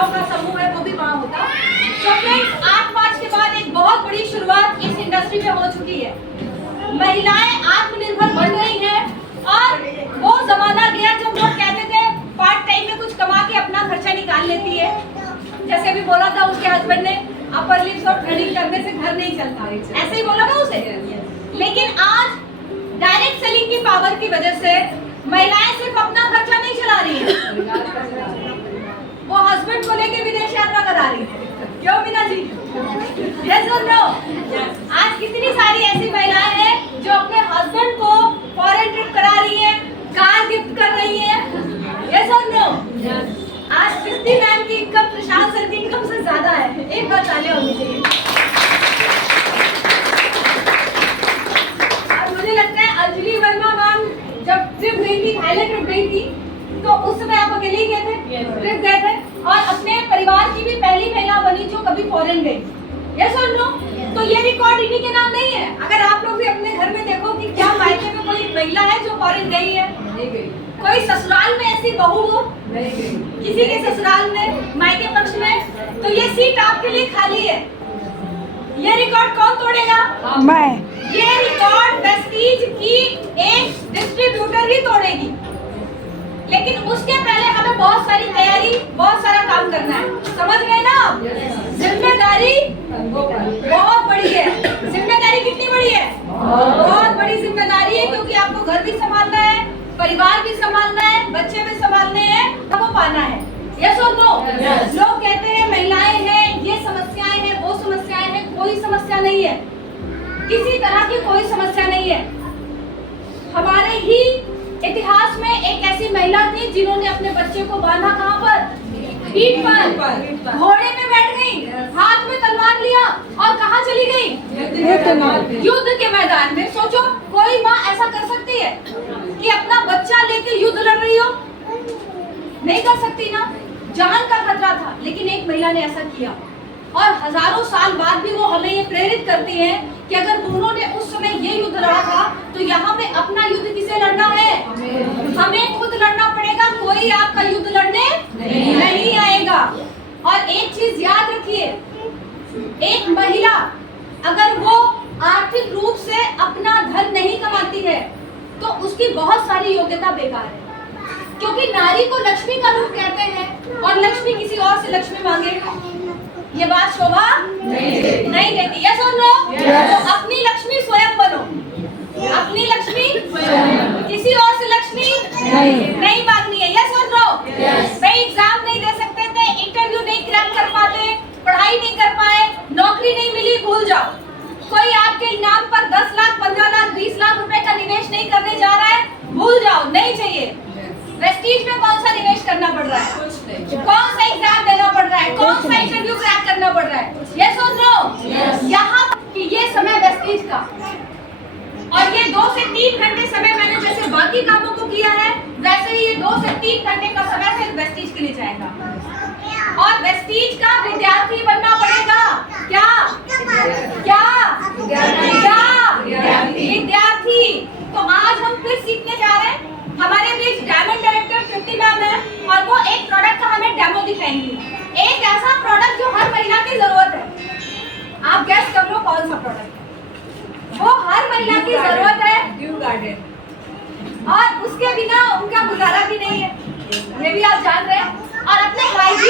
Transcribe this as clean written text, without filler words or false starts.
महिलाओं का समूह है वो भी वहाँ होता। तो फ्रेंड्स 8 मार्च के बाद एक बहुत बड़ी शुरुआत इस इंडस्ट्री में हो चुकी है। महिलाएं आत्मनिर्भर बन रही हैं और वो जमाना गया जब लोग कहते थे पार्ट टाइम में कुछ कमा के अपना खर्चा निकाल लेती है। जैसे अभी बोला था उसके हस्बैंड ने अपर लिप्स और थ्रेडिंग करने से घर नहीं चलता, ऐसे ही बोला था उसे। लेकिन आज डायरेक्ट सेलिंग की पावर की वजह से महिलाएं सिर्फ अपना खर्चा नहीं चला रही है, वो हस्बैंड को लेके विदेश यात्रा करा रही है। क्यों मीना जी? यस और नो? आज कितनी सारी ऐसी महिलाएं हैं जो अपने हस्बैंड को फॉरेन ट्रिप करा रही हैं, कार गिफ्ट कर रही हैं। यस और नो? आज 50 मैन की इनकम प्रशांत सर की इनकम से ज्यादा है। एक बात ताली होनी चाहिए। और मुझे लगता है अंजलि वर्मा मैम जब ट्रिप गई थी, थाईलैंड ट्रिप गई थी, तो उस समय आप अकेले गए थे, ट्रिप गए थे और अपने परिवार की भी पहली महिला बनी जो कभी फॉरेन गई। यस और नो? तो ये रिकॉर्ड इन्हीं के नाम नहीं है। अगर आप लोग भी अपने घर में देखो कि क्या मायके में कोई महिला है जो फॉरेन गई है? नहीं गई। कोई ससुराल में ऐसी बहू हो? नहीं गई। किसी के ससुराल में, मायके पक्ष में? तो ये सीट आपके लिए खाली है। ये रिकॉर्ड कौन तोड़ेगा? मैं। ये रिकॉर्ड वेस्टीज की एक डिस्ट्रीब्यूटर ही तोड़ेगी। लेकिन उसके पहले हमें बहुत सारी तैयारी, बहुत सारा काम करना है। समझ गए ना? जिम्मेदारी बहुत बड़ी है। जिम्मेदारी कितनी बड़ी है? बहुत बड़ी जिम्मेदारी है, क्योंकि आपको घर भी संभालना है, परिवार भी संभालना है, बच्चे भी संभालने हैं, आपको पाना है। यस और नो? लोग कहते हैं महिलाएं हैं, ये समस्याएं हैं, वो समस्याएं हैं। कोई समस्या नहीं है, किसी तरह की कोई समस्या नहीं है। हमारे ही इतिहास में एक ऐसी महिला थी जिन्होंने अपने बच्चे को बांधा कहाँ पर? पीठ पर। घोड़े पे बैठ गई, हाथ में तलवार लिया और कहाँ चली गई? युद्ध के मैदान में। सोचो कोई माँ ऐसा कर सकती है कि अपना बच्चा लेके युद्ध लड़ रही हो? नहीं कर सकती ना, जान का खतरा था। लेकिन एक महिला ने ऐसा किया और हजारों साल बाद भी वो हमें ये प्रेरित करती है कि अगर उन्होंने उस समय ये युद्ध लड़ा था तो यहाँ पे अपना युद्ध किसे लड़ना है? हमें खुद लड़ना पड़ेगा। कोई आपका युद्ध लड़ने नहीं आएगा। और एक चीज याद रखिए, एक महिला अगर वो आर्थिक रूप से अपना धन नहीं कमाती है तो उसकी बहुत सारी योग्यता बेकार है। क्योंकि नारी को लक्ष्मी का रूप कहते हैं और लक्ष्मी किसी और से लक्ष्मी मांगे, ये बात शोभा नहीं देती। यस और नो? तो अपनी लक्ष्मी स्वयं बनो। अपनी लक्ष्मी किसी और से लक्ष्मी नहीं मांगनी है। यस और नो? भाई एग्जाम नहीं दे सकते थे, इंटरव्यू नहीं क्रैक कर पाते, पढ़ाई नहीं कर पाए, नौकरी नहीं मिली, भूल जाओ। कोई आपके नाम पर 10 लाख, 15 लाख, 20 लाख रुपए का निवेश नहीं करने जा रहा है, भूल जाओ, नहीं चाहिए। प्रेस्टीज में कौन सा निवेश करना पड़ रहा है? कौन सा एग्जाम देना पड़ रहा है? कौन सा इंटरव्यू क्रैक करना पड़ रहा है? यस और नो? यहाँ कि ये समय वेस्टीज का, और ये 2 से 3 घंटे समय मैंने जैसे बाकी कामों को किया है, वैसे ही ये 2 से 3 घंटे का समय सिर्फ वेस्टीज के लिए जाएगा। और वेस्टीज का विद्यार्थी बनना पड़ेगा। क्या क्या क्या? विद्यार्थी। तो आज हम फिर सीखने जा रहे हैं। हमारे बीच डायमंड डायरेक्टर तृप्ति मैम है और वो एक प्रोडक्ट का हमें डेमो दिखाएंगी। एक ऐसा प्रोडक्ट जो हर महिला की जरूरत है। आप गैस कर लो कौन सा प्रोडक्ट है? वो हर महिला की जरूरत है, ड्यू गार्डन। और उसके बिना उनका गुजारा भी नहीं है, ये भी आप जान रहे हैं। और अपने हाइजीन